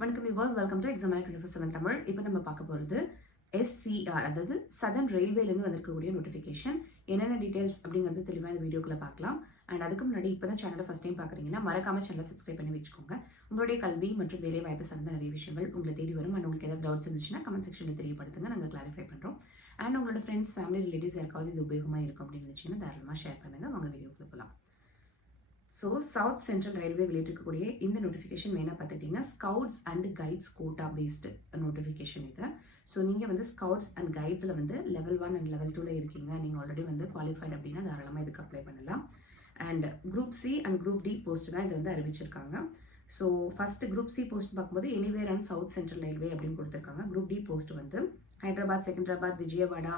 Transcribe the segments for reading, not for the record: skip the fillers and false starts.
வணக்கம் viewers, welcome to exam 24/7 Tamil. இப்போ நம்ம பார்க்க போகிறது SCR, அதாவது சதர்ன் ரயில்வேலேருந்து வந்திருக்கக்கூடிய நோட்டிஃபிகேஷன். என்னென்ன டீட்டெயில்ஸ் அப்படிங்கிறது தெளிவாக இந்த வீடியோக்குள்ளே பார்க்கலாம். அண்ட் அதுக்கு முன்னாடி இப்போ தான் சேனலை ஃபஸ்ட் டைம் பார்க்குறீங்கன்னா மறக்காம சேனலை சப்ஸ்கிரைப் பண்ணி வச்சுக்கோங்க. உங்களுடைய கல்வி மற்றும் வேலை வாய்ப்பு சார்ந்த நிறைய விஷயங்கள் உங்களை தேடி வரும். அண்ட் உங்களுக்கு ஏதாவது டவுட்ஸ் இருந்துச்சுன்னா கமெண்ட் செக்ஷனில் தெரியப்படுத்துங்க, நாங்கள் கிளாரிஃபை பண்ணுறோம். அண்ட் உங்களோட ஃப்ரெண்ட்ஸ், ஃபேமிலி, ரிலேட்டிவ்ஸ் யாருக்காவது இது உபயோகமாக இருக்கும் அப்படின்னு நினச்சிங்கன்னா தாராளமாக ஷேர் பண்ணுங்கள். வாங்க வீடியோக்குள்ளே போகலாம். ஸோ சவுத் சென்ட்ரல் ரயில்வே வெளியிட்டிருக்கக்கூடிய இந்த நோட்டிஃபிகேஷன் மெயினாக பார்த்துட்டிங்கன்னா scouts and guides quota based notification இது. ஸோ நீங்கள் வந்து ஸ்கவுட்ஸ் அண்ட் கைட்ஸில் வந்து லெவல் 1 அண்ட் லெவல் 2ல் இருக்கீங்க, நீங்கள் ஆல்ரெடி வந்து குவாலிஃபைட் அப்படின்னா தாராளமாக இதுக்கு அப்ளை பண்ணலாம். And group C and group D post தான் இது வந்து அறிவிச்சிருக்காங்க. So first group C post பார்க்கும்போது anywhere and south central railway அப்படின்னு கொடுத்துருக்காங்க. குரூப் டி போஸ்ட் வந்து ஹைதராபாத், செகந்திராபாத், விஜயவாடா,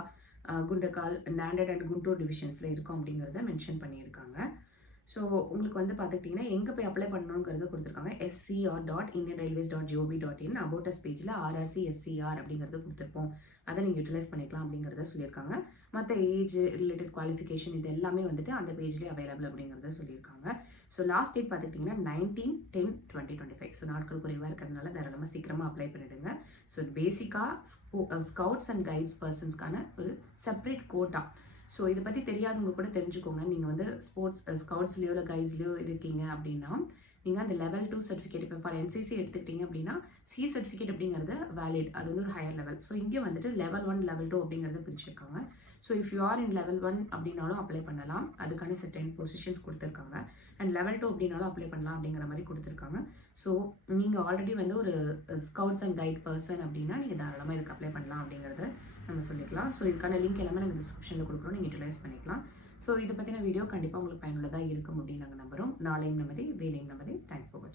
குண்டகால், நாண்டட் அண்ட் குண்டூர் டிவிஷன்ஸில் இருக்கும் அப்படிங்கிறத மென்ஷன் பண்ணியிருக்காங்க. ஸோ உங்களுக்கு வந்து பார்த்துக்கிட்டிங்கன்னா எங்கே போய் அப்ளை பண்ணணுங்கிறத கொடுத்துருக்காங்க. scr.indianrailways.gov.in அபவுட்டஸ் பேஜில் RRC SCR அப்படிங்கிறது கொடுத்துருப்போம். அதை நீங்கள் யூட்டிலைஸ் பண்ணிக்கலாம் அப்படிங்கிறத சொல்லியிருக்காங்க. மற்ற ஏஜ் ரிலேட்டட் குவாலிஃபிகேஷன் இது எல்லாமே வந்துட்டு அந்த பேஜ்லேயே அவைலபிள் அப்படிங்கிறத சொல்லியிருக்காங்க. ஸோ லாஸ்ட் டேட் பார்த்துக்கிட்டிங்கன்னா 19/10/2025. ஸோ நாட்கள் குறைவாக இருக்கிறதுனால தாராளமாக சீக்கிரமாக அப்ளை பண்ணிவிடுங்க. ஸோ இது பேசிக்காக ஸ்கவுட்ஸ் அண்ட் கைட்ஸ் பர்சன்ஸ்க்கான ஒரு செப்பரேட் கோட்டா. ஸோ இதை பற்றி தெரியாதவங்க கூட தெரிஞ்சுக்கோங்க. நீங்கள் வந்து ஸ்போர்ட்ஸ் ஸ்கவுட்ஸ்லேயோ இல்லை கைட்ஸ்லேயோ இருக்கீங்க அப்படின்னா நீங்கள் அந்த லெவல் 2 சர்டிஃபிகேட், இப்போ ஃபார் NCC எடுத்துக்கிட்டீங்க அப்படின்னா C சர்டிஃபிகேட் அப்படிங்கிறது வேலிட், அது வந்து ஒரு ஹையர் லெவல். ஸோ இங்கே வந்துட்டு லெவல் 1 லெவல் 2 அப்படிங்கிறத பிரிச்சிருக்காங்க. So if you are in level 1 அப்படின்னாலும் அப்ளை பண்ணலாம், அதுக்கான செர்டைன் பொசிஷன்ஸ் கொடுத்துருக்காங்க. அண்ட் லெவல் 2 அப்படின்னாலும் அப்ளை பண்ணலாம் அப்படிங்கிற மாதிரி கொடுத்துருக்காங்க. ஸோ நீங்கள் ஆல்ரெடி வந்து ஒரு ஸ்கவுட்ஸ் அண்ட் கைட் பர்சன் அப்படின்னா நீங்கள் தாராளமாக இதுக்கு அப்ளை பண்ணலாம் அப்படிங்கிறத நம்ம சொல்லிக்கலாம். ஸோ இதுக்கான லிங்க் எல்லாமே நாங்கள் டிஸ்கிரிப்ஷனில் கொடுக்குறோம், நீங்கள் யூட்டிலைஸ் பண்ணிக்கலாம். ஸோ இதை பற்றின வீடியோ கண்டிப்பாக உங்களுக்கு பயனுள்ளதாக இருக்கும் அப்படின்னு நாங்கள் நம்புகிறோம். நாளையும் நமதே, வேலையும் நமதே. தேங்க்ஸ் ஃபார் வாட்சிங்.